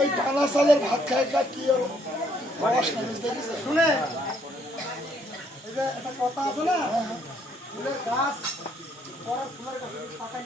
এই টানা চালের ভাত খাই কি শুনে এই যে একটা কথা আছে না, ফুলের গাছ ফুলের গাছ পাতাই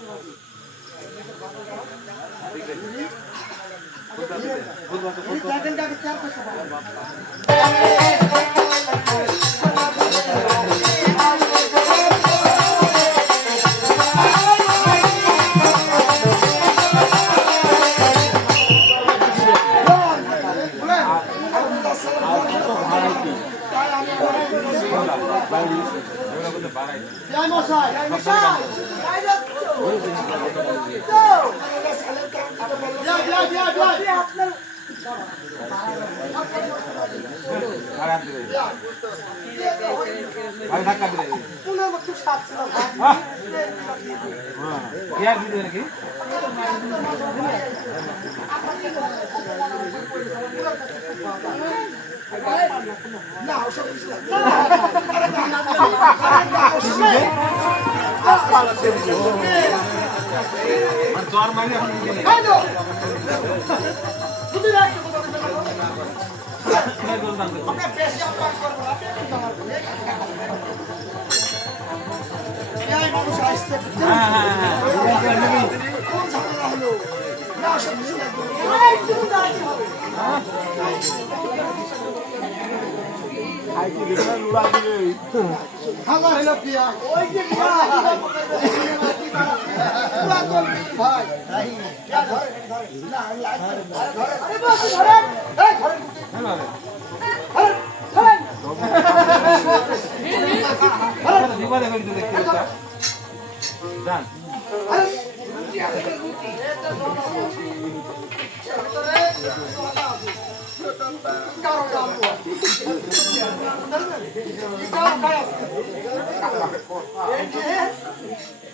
মানুষ আসছে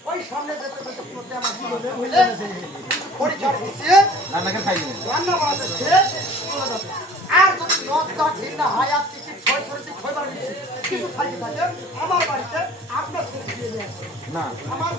ওই সামনে যেতে আর যদি নদটা ঠিক না হয় আর কিছু খাইতে থাকে আমার বাড়িতে আপনার না আমার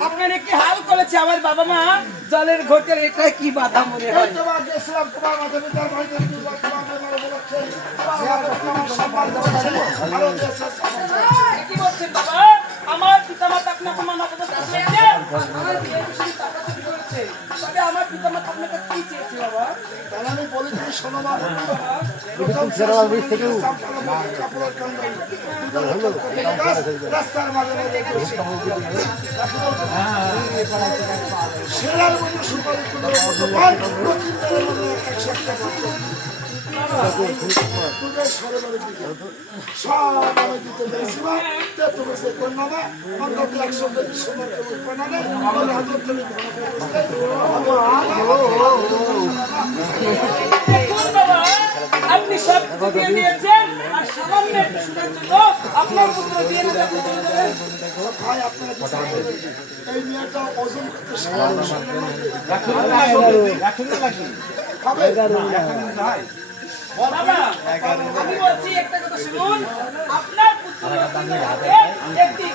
আপনার কি হাল করেছে আমার বাবা মা জলের ঘোটের এটা কি বাধা মনে হয় কি বলছেন বাবা আমার পিতা মাতা আপনাকে মানা তবে আমার পিতা মাতা আপনাকে কি চেয়েছে বাবা আমি বলেছি শোনো রাস্তার মাঝে সেরার মধ্যে সুপারি সব আমি দিতে পেরেছিলাম তুমি সে কন্যা না অন্তত 100 সময় আপনি সব দিয়ে দিয়েছেন আর সামান্য একটু সুদের জন্য আপনার পুত্র দিয়ে এই মেয়েটা ওজন করতে সামান্য আমি বলছি একটা কথা শুনুন আপনার পুত্র একটি